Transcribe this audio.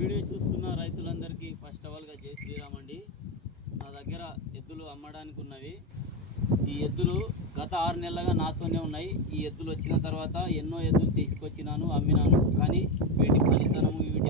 Video చూస్తున్న రైతులందరికీ first of ఆల్గా జై శ్రీరామ్ అండి. నా దగ్గర ఎద్దులు అమ్మడానికి ఉన్నవి. ఈ ఎద్దులు గత 6 నెలలుగా నాతోనే ఉన్నాయి. ఈ ఎద్దులు వచ్చిన తర్వాత ఎన్నో ఎద్దులు తీసుకొచ్చినాను, అమ్మినాను. కానీ వీటి ఫలితనము, వీటి